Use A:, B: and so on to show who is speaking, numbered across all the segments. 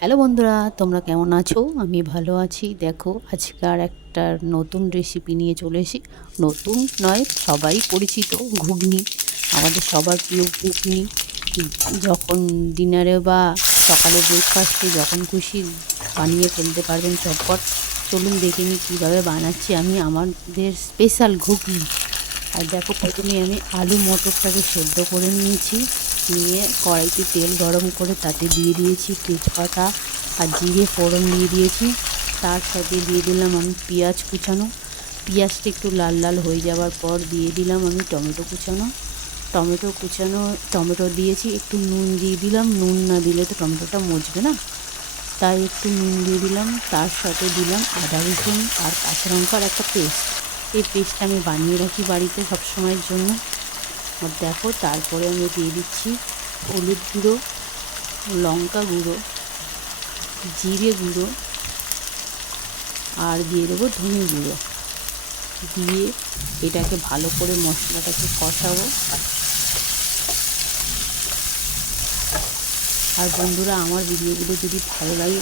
A: Hello বন্ধুরা, তোমরা কেমন আছো? আমি ভালো আছি। দেখো আজকার একটা নতুন রেসিপি নিয়ে চলে এসি নতুন নয়, সবাই পরিচিত, ঘুগনি। আমাদের সবার প্রিয় ঘুগনি। যখন ডিনারে বা সকালে ব্রেকফাস্টে যখন খুশি বানিয়ে ফেলতে পারবেন চটপট। চলুন দেখে নিই কীভাবে বানাচ্ছি আমি আমাদের স্পেশাল ঘুগনি। আর দেখো, প্রথমে আমি আলু মটরটাকে সেদ্ধ করে নিয়েছি। নিয়ে কড়াইতে তেল গরম করে তাতে দিয়ে দিয়েছি তেজপাতা আর জিরে ফোড়ন দিয়ে দিয়েছি। তার সাথে দিয়ে দিলাম আমি পেঁয়াজ কুচানো। পেঁয়াজটা একটু লাল লাল হয়ে যাওয়ার পর দিয়ে দিলাম আমি টমেটো কুচানো। টমেটো কুচানো, টমেটো দিয়েছি, একটু নুন দিয়ে দিলাম। নুন না দিলে তো টমেটোটা মজবে না। তাই একটু নুন দিয়ে দিলাম। তার সাথে দিলাম আদা রসুন আর কাঁচা লঙ্কার একটা পেস্ট। এই পেস্টটা আমি বানিয়ে রাখি বাড়িতে সবসময়ের জন্য। দেখো, তারপরে আমি দিয়ে দিচ্ছি হলুদ গুঁড়ো, লঙ্কা গুঁড়ো, জিরে গুঁড়ো আর দিয়ে দেবো ধনে গুঁড়ো। দিয়ে এটাকে ভালো করে মশলাটাকে কষাবো। আর বন্ধুরা, আমার ভিডিওগুলো যদি ভালো লাগে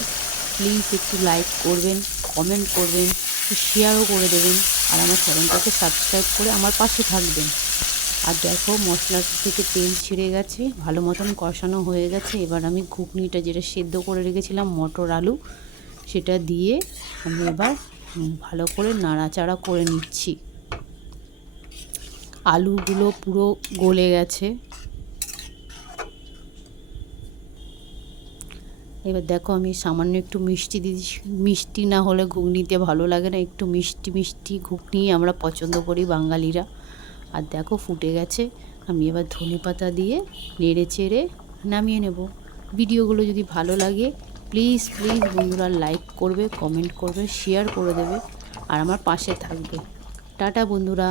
A: প্লিজ একটু লাইক করবেন কমেন্ট করবেন, একটু শেয়ারও করে দেবেন, আর আমার চ্যানেলটাকে সাবস্ক্রাইব করে আমার পাশে থাকবেন। আর দেখো মশলা থেকে তেল ছিঁড়ে গেছে, ভালো মতন কষানো হয়ে গেছে। এবার আমি ঘুগনিটা যেটা সেদ্ধ করে রেখেছিলাম, মটর আলু, সেটা দিয়ে আমি এবার ভালো করে নাড়াচাড়া করে নিচ্ছি। আলুগুলো পুরো গলে গেছে। এবার দেখো আমি সামান্য একটু মিষ্টি দিচ্ছি। মিষ্টি না হলে ঘুগনিতে ভালো লাগে না, একটু মিষ্টি মিষ্টি ঘুগনি আমরা পছন্দ করি বাঙালিরা। আর দেখো ফুটে গেছে। আমি এবার ধনে পাতা দিয়ে নেড়ে চেড়ে নামিয়ে নেব। ভিডিওগুলো যদি ভালো লাগে প্লিজ প্লিজ বন্ধুরা লাইক করবে কমেন্ট করবে শেয়ার করে দেবে, আর আমার পাশে থাকবে। টাটা বন্ধুরা।